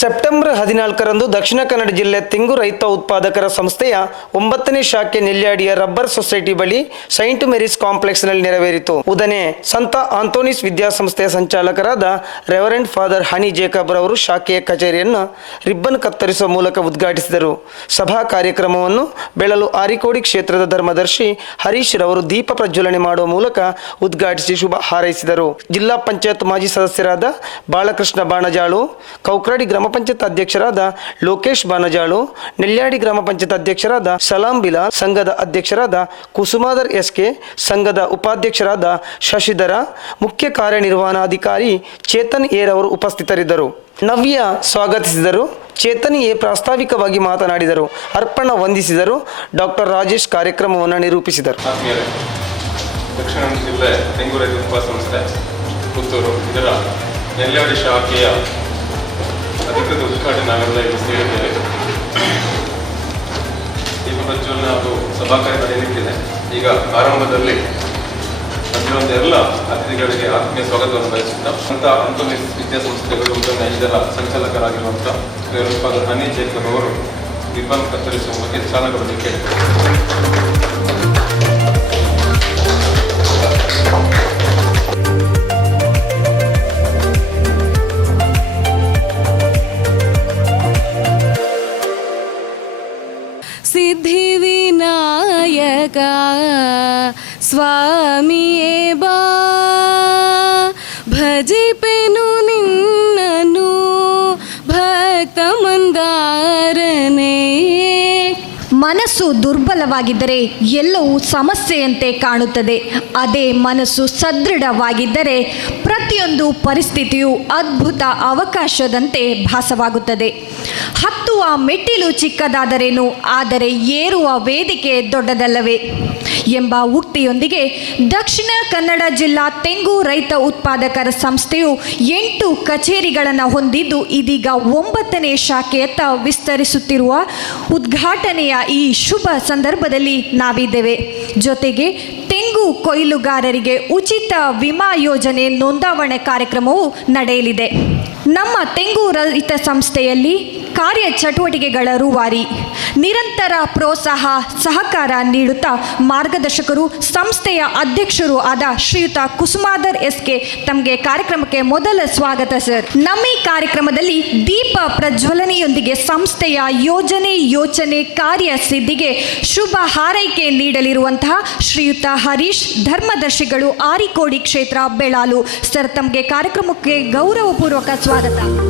September ಹದಿನಾಲ್ಕರಂದು ದಕ್ಷಿಣ ಕನ್ನಡ ಜಿಲ್ಲೆ ತೆಂಗು ರೈತ ಉತ್ಪಾದಕರ ಸಂಸ್ಥೆಯ ಒಂಬತ್ತನೇ ಶಾಖೆ ನೆಲ್ಯಾಡಿಯ ರಬ್ಬರ್ ಸೊಸೈಟಿ ಬಳಿ ಸೈಂಟ್ ಮೇರಿಸ್ ಕಾಂಪ್ಲೆಕ್ಸ್ನಲ್ಲಿ ನೆರವೇರಿತು. ಉದನೆ ಸಂತ ಆಂಥೋನಿಸ್ ವಿದ್ಯಾಸಂಸ್ಥೆಯ ಸಂಚಾಲಕರಾದ ರೆವರೆಂಡ್ ಫಾದರ್ ಹನಿ ಜೇಕಬ್ ರವರು ಶಾಖೆಯ ಕಚೇರಿಯನ್ನು ರಿಬ್ಬನ್ ಕತ್ತರಿಸುವ ಮೂಲಕ ಉದ್ಘಾಟಿಸಿದರು. ಸಭಾ ಕಾರ್ಯಕ್ರಮವನ್ನು ಬೆಳಲು ಆರಿಕೋಡಿ ಕ್ಷೇತ್ರದ ಧರ್ಮದರ್ಶಿ ಹರೀಶ್ ರವರು ದೀಪ ಪ್ರಜ್ವಲನೆ ಮಾಡುವ ಮೂಲಕ ಉದ್ಘಾಟಿಸಿ ಶುಭ ಹಾರೈಸಿದರು. ಜಿಲ್ಲಾ ಪಂಚಾಯತ್ ಮಾಜಿ ಸದಸ್ಯರಾದ ಬಾಲಕೃಷ್ಣ ಬಾಣಜಾಳು, ಕೌಕ್ರಾಡಿ ಗ್ರಾಮ ಪಂಚಾಯತ್ ಅಧ್ಯಕ್ಷರಾದ ಲೋಕೇಶ್ ಬಾನಜಾಳು, ನೆಲ್ಯಾಡಿ ಗ್ರಾಮ ಪಂಚಾಯತ್ ಅಧ್ಯಕ್ಷರಾದ ಸಲಾಂ ಬಿಲಾ ಸಂಘದ ಅಧ್ಯಕ್ಷರಾದ ಕುಸುಮಾಧರ್ ಎಸ್ ಕೆ ಸಂಘದ ಉಪಾಧ್ಯಕ್ಷರಾದ ಶಶಿಧರ, ಮುಖ್ಯ ಕಾರ್ಯನಿರ್ವಹಣಾಧಿಕಾರಿ ಚೇತನ್ ಏರ್ ಅವರು ಉಪಸ್ಥಿತರಿದ್ದರು. ನವ್ಯ ಸ್ವಾಗತಿಸಿದರು. ಚೇತನ್ ಎ ಪ್ರಾಸ್ತಾವಿಕವಾಗಿ ಮಾತನಾಡಿದರು. ಅರ್ಪಣ ವಂದಿಸಿದರು. ಡಾಕ್ಟರ್ ರಾಜೇಶ್ ಕಾರ್ಯಕ್ರಮವನ್ನು ನಿರೂಪಿಸಿದರು. ದಕ್ಷಿಣ ಜಿಲ್ಲೆ ಸಂಸ್ಥೆ, ಪುತ್ತೂರು, ಇದರ ನೆಲ್ಲಾಡಿ ಶಾಖೆಯ ಅಧಿಕೃತ ಉದ್ಘಾಟನೆ ಆಗಲ್ಲ ಎಂದು ಸೇರಿದ್ದೇವೆ. ದೀಪ ಪ್ರಜ್ವಲನ ಅದು ಸಭಾಕಾರ್ಯ ನಡೆಯಲಿಕ್ಕಿದೆ ಈಗ ಆರಂಭದಲ್ಲಿ ಬಂದಿರುವಂಥ ಎಲ್ಲ ಅತಿಥಿಗಳಿಗೆ ಆತ್ಮೀಯ ಸ್ವಾಗತವನ್ನು ಬಯಸುತ್ತಾ ಅಂತ ಅಂತೋನಿಸ್ ವಿದ್ಯಾಸಂಸ್ಥೆಗಳು ಇದನ್ನು ಇದರ ಸಂಚಾಲಕರಾಗಿರುವಂಥ ಫಾದರ್ ಹನಿ ಜೇಕರ್ ಅವರು ರಿಬ್ಬನ್ ಕತ್ತರಿಸುವ ಬಗ್ಗೆ ಚಾಲನೆ ಕೊಡಲಿಕ್ಕೆ ದುರ್ಬಲವಾಗಿದ್ದರೆ ಎಲ್ಲವೂ ಸಮಸ್ಯೆಯಂತೆ ಕಾಣುತ್ತದೆ. ಅದೇ ಮನಸ್ಸು ಸದೃಢವಾಗಿದ್ದರೆ ಪ್ರತಿಯೊಂದು ಪರಿಸ್ಥಿತಿಯು ಅದ್ಭುತ ಅವಕಾಶದಂತೆ ಭಾಸವಾಗುತ್ತದೆ. ಹತ್ತುವ ಮೆಟ್ಟಿಲು ಚಿಕ್ಕದಾದರೇನು, ಆದರೆ ಏರುವ ವೇದಿಕೆ ದೊಡ್ಡದಲ್ಲವೇ? ಎಂಬ ಉಕ್ತಿಯೊಂದಿಗೆ ದಕ್ಷಿಣ ಕನ್ನಡ ಜಿಲ್ಲಾ ತೆಂಗು ರೈತ ಉತ್ಪಾದಕರ ಸಂಸ್ಥೆಯು ಎಂಟು ಕಚೇರಿಗಳನ್ನು ಹೊಂದಿದ್ದು ಇದೀಗ ಒಂಬತ್ತನೇ ಶಾಖೆಯತ್ತ ವಿಸ್ತರಿಸುತ್ತಿರುವ ಉದ್ಘಾಟನೆಯ ಈ ಶುಭ ಸಂದರ್ಭದಲ್ಲಿ ನಾವಿದ್ದೇವೆ. ಜೊತೆಗೆ ತೆಂಗು ಕೊಯ್ಲುಗಾರರಿಗೆ ಉಚಿತ ವಿಮಾ ಯೋಜನೆ ನೋಂದಾವಣೆ ಕಾರ್ಯಕ್ರಮವು ನಡೆಯಲಿದೆ. ನಮ್ಮ ತೆಂಗು ರೈತ ಸಂಸ್ಥೆಯಲ್ಲಿ ಕಾರ್ಯ ಚಟುವಟಿಕೆಗಳ ರೂವಾರಿ. ನಿರಂತರ ಪ್ರೋತ್ಸಾಹ, ಸಹಕಾರ ನೀಡುತ್ತಾ ಮಾರ್ಗದರ್ಶಕರು, ಸಂಸ್ಥೆಯ ಅಧ್ಯಕ್ಷರು ಆದ ಶ್ರೀಯುತ ಕುಸುಮಾದರ್ ಎಸ್ಕೆ ತಮಗೆ ಕಾರ್ಯಕ್ರಮಕ್ಕೆ ಮೊದಲ ಸ್ವಾಗತ ಸರ್. ನಮ್ಮ ಈ ಕಾರ್ಯಕ್ರಮದಲ್ಲಿ ದೀಪ ಪ್ರಜ್ವಲನೆಯೊಂದಿಗೆ ಸಂಸ್ಥೆಯ ಯೋಜನೆ ಯೋಚನೆ ಕಾರ್ಯ ಸಿದ್ಧಿಗೆ ಶುಭ ಹಾರೈಕೆ ನೀಡಲಿರುವಂತಹ ಶ್ರೀಯುತ ಹರೀಶ್, ಧರ್ಮದರ್ಶಿಗಳು ಆರಿಕೋಡಿ ಕ್ಷೇತ್ರ, ಬೆಳಾಲು. ಸರ್, ತಮಗೆ ಕಾರ್ಯಕ್ರಮಕ್ಕೆ ಗೌರವಪೂರ್ವಕ ಸ್ವಾಗತ.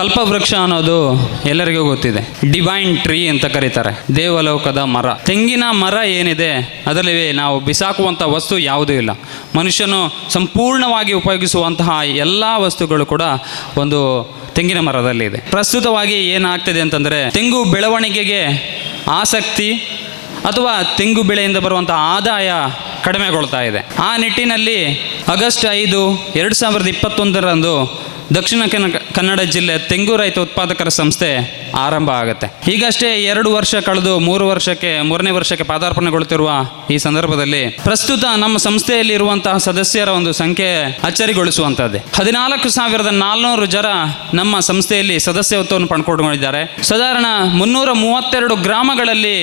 ಕಲ್ಪವೃಕ್ಷ ಅನ್ನೋದು ಎಲ್ಲರಿಗೂ ಗೊತ್ತಿದೆ. ಡಿವೈನ್ ಟ್ರೀ ಅಂತ ಕರೀತಾರೆ. ದೇವಲೋಕದ ಮರ. ತೆಂಗಿನ ಮರ ಏನಿದೆ, ಅದರಲ್ಲಿ ನಾವು ಬಿಸಾಕುವಂಥ ವಸ್ತು ಯಾವುದೂ ಇಲ್ಲ. ಮನುಷ್ಯನು ಸಂಪೂರ್ಣವಾಗಿ ಉಪಯೋಗಿಸುವಂತಹ ಎಲ್ಲ ವಸ್ತುಗಳು ಕೂಡ ಒಂದು ತೆಂಗಿನ ಮರದಲ್ಲಿ ಇದೆ. ಪ್ರಸ್ತುತವಾಗಿ ಏನಾಗ್ತಿದೆ ಅಂತಂದರೆ, ತೆಂಗು ಬೆಳವಣಿಗೆಗೆ ಆಸಕ್ತಿ ಅಥವಾ ತೆಂಗು ಬೆಳೆಯಿಂದ ಬರುವಂಥ ಆದಾಯ ಕಡಿಮೆಗೊಳ್ತಾ ಇದೆ. ಆ ನಿಟ್ಟಿನಲ್ಲಿ ಆಗಸ್ಟ್ ಐದು, ಎರಡು ಸಾವಿರದ ಇಪ್ಪತ್ತೊಂದರಂದು ದಕ್ಷಿಣ ಕನ್ನ ಕನ್ನಡ ಜಿಲ್ಲೆ ತೆಂಗು ರೈತ ಉತ್ಪಾದಕರ ಸಂಸ್ಥೆ ಆರಂಭ ಆಗುತ್ತೆ. ಈಗಷ್ಟೇ ಎರಡು ವರ್ಷ ಕಳೆದು ಮೂರು ವರ್ಷಕ್ಕೆ, ಮೂರನೇ ವರ್ಷಕ್ಕೆ ಪಾದಾರ್ಪಣೆಗೊಳ್ಳುತ್ತಿರುವ ಈ ಸಂದರ್ಭದಲ್ಲಿ ಪ್ರಸ್ತುತ ನಮ್ಮ ಸಂಸ್ಥೆಯಲ್ಲಿ ಇರುವಂತಹ ಸದಸ್ಯರ ಒಂದು ಸಂಖ್ಯೆ ಅಚ್ಚರಿಗೊಳಿಸುವಂತದ್ದೇ ಹದಿನಾಲ್ಕು ಸಾವಿರದ ನಾಲ್ನೂರು ಜನ ನಮ್ಮ ಸಂಸ್ಥೆಯಲ್ಲಿ ಸದಸ್ಯತ್ವವನ್ನು ಪಡ್ಕೊಂಡಿದ್ದಾರೆ ಸಾಧಾರಣ ಮುನ್ನೂರ ಮೂವತ್ತೆರಡು ಗ್ರಾಮಗಳಲ್ಲಿ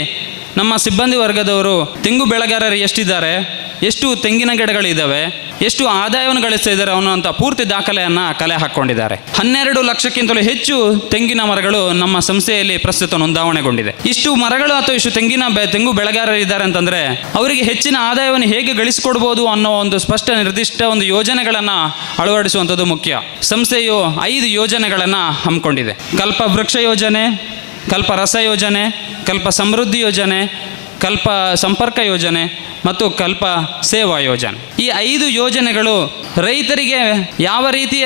ನಮ್ಮ ಸಿಬ್ಬಂದಿ ವರ್ಗದವರು ತೆಂಗು ಬೆಳೆಗಾರರು ಎಷ್ಟಿದ್ದಾರೆ? ಎಷ್ಟು ತೆಂಗಿನ ಗಿಡಗಳಿದ್ದಾವೆ, ಎಷ್ಟು ಆದಾಯವನ್ನು ಗಳಿಸ್ತಾ ಇದ್ದಾರೆ ಅಂತ ಪೂರ್ತಿ ದಾಖಲೆಯನ್ನು ಕಲೆ ಹಾಕ್ಕೊಂಡಿದ್ದಾರೆ. ಹನ್ನೆರಡು ಲಕ್ಷಕ್ಕಿಂತಲೂ ಹೆಚ್ಚು ತೆಂಗಿನ ಮರಗಳು ನಮ್ಮ ಸಂಸ್ಥೆಯಲ್ಲಿ ಪ್ರಸ್ತುತ ನೋಂದಾವಣೆಗೊಂಡಿದೆ. ಇಷ್ಟು ಮರಗಳು ಅಥವಾ ಇಷ್ಟು ತೆಂಗಿನ ತೆಂಗು ಬೆಳೆಗಾರರು ಇದ್ದಾರೆ ಅಂತಂದ್ರೆ ಅವರಿಗೆ ಹೆಚ್ಚಿನ ಆದಾಯವನ್ನು ಹೇಗೆ ಗಳಿಸಿಕೊಡ್ಬೋದು ಅನ್ನೋ ಒಂದು ಸ್ಪಷ್ಟ ನಿರ್ದಿಷ್ಟ ಒಂದು ಯೋಜನೆಗಳನ್ನು ಅಳವಡಿಸುವಂಥದ್ದು ಮುಖ್ಯ. ಸಂಸ್ಥೆಯು ಐದು ಯೋಜನೆಗಳನ್ನು ಹಮ್ಮಿಕೊಂಡಿದೆ. ಕಲ್ಪ ವೃಕ್ಷ ಯೋಜನೆ, ಕಲ್ಪ ರಸ ಯೋಜನೆ, ಕಲ್ಪ ಸಮೃದ್ಧಿ ಯೋಜನೆ, ಕಲ್ಪ ಸಂಪರ್ಕ ಯೋಜನೆ ಮತ್ತು ಕಲ್ಪ ಸೇವಾ ಯೋಜನೆ. ಈ ಐದು ಯೋಜನೆಗಳು ರೈತರಿಗೆ ಯಾವ ರೀತಿ